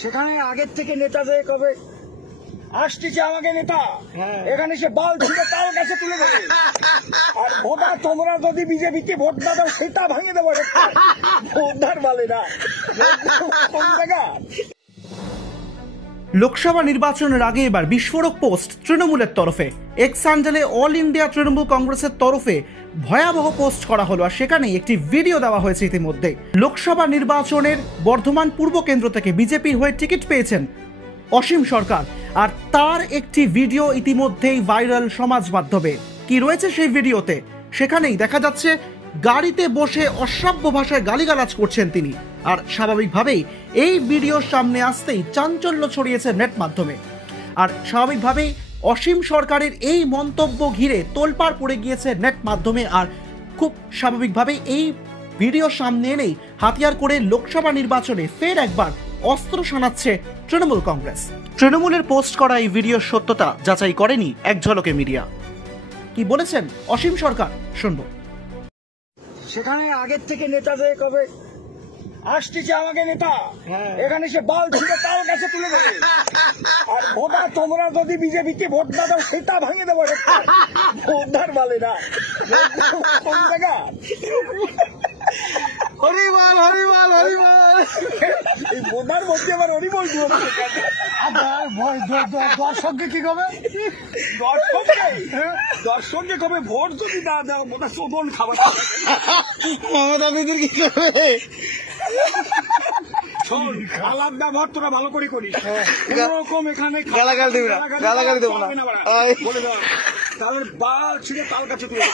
সেখানে আগের থেকে নেতা যে কবে আসতেছে আমাকে নেতা, এখানে সে বাল ছিঁড়ে তার কাছে তুলে দেবে। আর ভোটার তোমরা যদি বিজেপিকে ভোট না দাও সেটা ভাঙে দেবো। ভোটার বলে না কোন জায়গা। লোকসভা নির্বাচনের আগে এবার বিস্ফোরক পোস্ট তৃণমূলের তরফে। এক্স হ্যান্ডেলে অল ইন্ডিয়া তৃণমূল কংগ্রেসের তরফে ভয়াবহ পোস্ট করা হলো, আর সেখানেই একটি ভিডিও দেওয়া হয়েছে ইতিমধ্যে। লোকসভা নির্বাচনের বর্ধমান পূর্ব কেন্দ্র থেকে বিজেপির হয়ে টিকিট পেয়েছেন অসীম সরকার, আর তার একটি ভিডিও ইতিমধ্যেই ভাইরাল সমাজ মাধ্যমে। কি রয়েছে সেই ভিডিওতে? সেখানেই দেখা যাচ্ছে গাড়িতে বসে অশ্রাব্য ভাষায় গালিগালাজ করছেন তিনি, আর স্বাভাবিকভাবেই এই ভিডিওর সামনে আসতেই চাঞ্চল্য ছড়িয়েছে নেট মাধ্যমে। আর স্বাভাবিকভাবেই অসীম সরকারের এই মন্তব্য ঘিরে তোলপাড় পড়ে গিয়েছে নেট মাধ্যমে। আর খুব স্বাভাবিকভাবেই এই ভিডিও সামনে এনেই হাতিয়ার করে লোকসভা নির্বাচনে ফের একবার অস্ত্র শানাচ্ছে তৃণমূল কংগ্রেস। তৃণমূলের পোস্ট করা এই ভিডিওর সত্যতা যাচাই করেনি এক ঝলকে মিডিয়া। কি বলেছেন অসীম সরকার শুনব। সেখানে আগের থেকে নেতা যে কবে আসতেছে আমাকে নেতা, এখানে সে বাল ছিঁড়ে তার কাছে তুলে দেবে। আর ভোটার তোমরা যদি বিজেপিকে ভোট না দাও সেটা ভাঙে দেবো। ভোটার বলে না কোন জায়গা। হরিবল হরিবল হরিবল, এই ভোটার বলছে আবার হরিবল দিব। দর্শককে কি কবে? দর্শককে কবে ভোট যদি না দাও ওটা শোধন খাবার। মমতা দিদির কি করবে? আলাদা ভোট তোরা ভালো করে করিস, কোনরকম এখানে গালাগাল দেবো না, গালাগাল দেবো না বলে দাও। তাহলে বাল ছিঁড়ে তাল কাছে তুলে